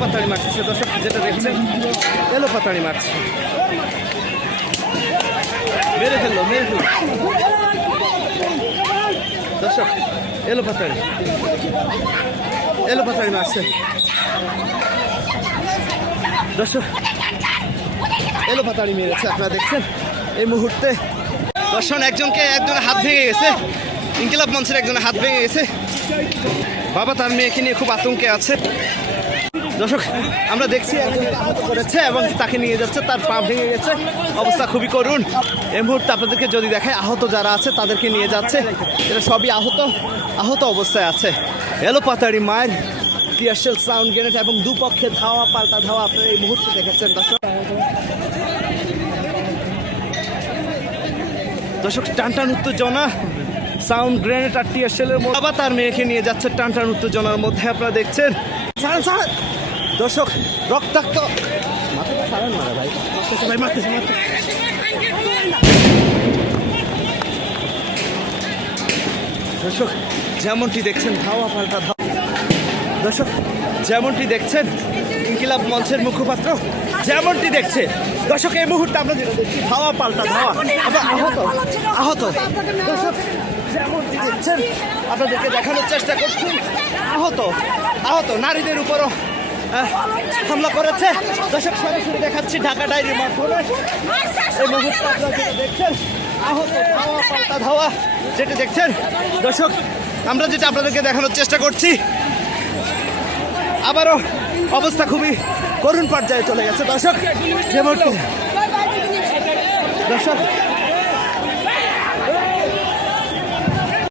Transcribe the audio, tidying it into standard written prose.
পাতাড়ি মারছে দর্শক, যেটা দেখছেন এলো পাতাড়ি মারছে, মেরে ফেললো দর্শক, এলো পাতাড়ি মারছে দর্শক, এলো পাতাড়ি মেরেছে। আপনারা দেখছেন এই মুহূর্তে দর্শন একজনের হাত ভেঙে গেছে, ইনকিলাব মঞ্চের একজনের হাত ভেঙে গেছে। বাবা তার মেয়েকে নিয়ে খুব আতঙ্কে আছে দর্শক। আমরা দেখছি একজনকে আহত করেছে এবং তাকে নিয়ে যাচ্ছে, তার পা ভেঙে গেছে, অবস্থা খুবই করুণ। এই মুহূর্তে আপনাদেরকে যদি দেখায় আহত যারা আছে তাদেরকে নিয়ে যাচ্ছে, এরা সবই আহত অবস্থায় আছে। এলো পাতাড়ি মায়ের টিয়ারশেল, সাউন্ড গ্রেনেড এবং দুপক্ষে ধাওয়া পাল্টা ধাওয়া আপনারা এই মুহূর্তে দেখেছেন দর্শক। টানটান উত্তেজনা, সাউন্ড গ্রেনেড আর টিয়ারশেলের মধ্যে বাবা তার মেয়েকে নিয়ে যাচ্ছে টানটান উত্তেজনার মধ্যে। আপনারা দেখছেন দর্শক, রক্তাক্ত দর্শক যেমনটি দেখছেন ধাওয়া পাল্টা ধাওয়া দর্শক, যেমনটি দেখছেন ইনকিলাব মঞ্চের মুখপাত্র যেমনটি দেখছে দর্শক, এই মুহূর্তে আমরা যেটা দেখছি ধাওয়া পাল্টা ধাওয়া এবং আহত দর্শক, যেমনটি দেখছেন আপনাদেরকে দেখানোর চেষ্টা করছি আহত নারীদের উপরও হামলা করেছে দর্শক। সরাসরি দেখাচ্ছি ঢাকা ডায়েরির মাধ্যমে এই মুহূর্তে আপনারা যেটা দেখছেন আহত ধাওয়া পাল্টা ধাওয়া যেটা দেখছেন দর্শক, আমরা যেটা আপনাদেরকে দেখানোর চেষ্টা করছি। আবারও অবস্থা খুবই করুণ পর্যায়ে চলে গেছে দর্শক, যে মুহূর্তে দর্শক